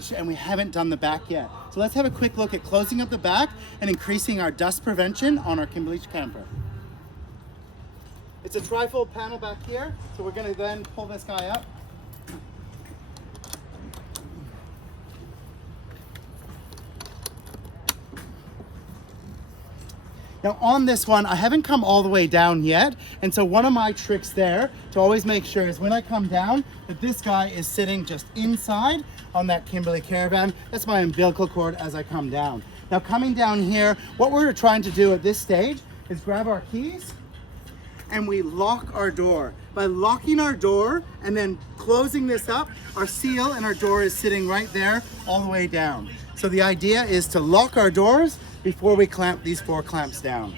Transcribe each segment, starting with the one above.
stage and we haven't done the back yet. So let's have a quick look at closing up the back and increasing our dust prevention on our Kimberley camper. It's a trifold panel back here, so we're going to then pull this guy up. Now on this one, I haven't come all the way down yet, and so one of my tricks there to always make sure is when I come down that this guy is sitting just inside on that Kimberley Caravan. That's my umbilical cord as I come down. Now coming down here, what we're trying to do at this stage is grab our keys and we lock our door. By locking our door and then closing this up, our seal and our door is sitting right there all the way down. So the idea is to lock our doors before we clamp these 4 clamps down.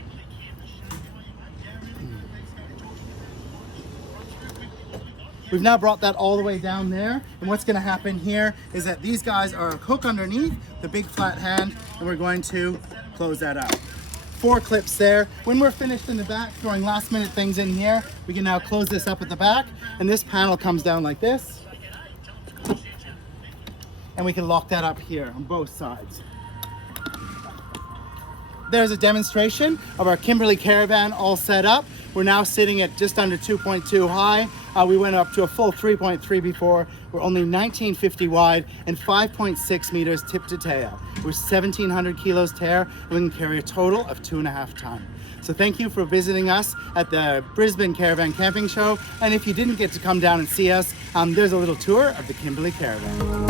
We've now brought that all the way down there, and what's going to happen here is that these guys are a hook underneath the big flat hand, and we're going to close that out. 4 clips there. When we're finished in the back, throwing last minute things in here, we can now close this up at the back, and this panel comes down like this, and we can lock that up here on both sides. There's a demonstration of our Kimberley Caravan all set up. We're now sitting at just under 2.2 high. We went up to a full 3.3 before. We're only 1950 wide and 5.6 meters tip to tail. We're 1,700 kilos tear, and we can carry a total of 2.5 tons. So thank you for visiting us at the Brisbane Caravan Camping Show. And if you didn't get to come down and see us, there's a little tour of the Kimberley Caravan.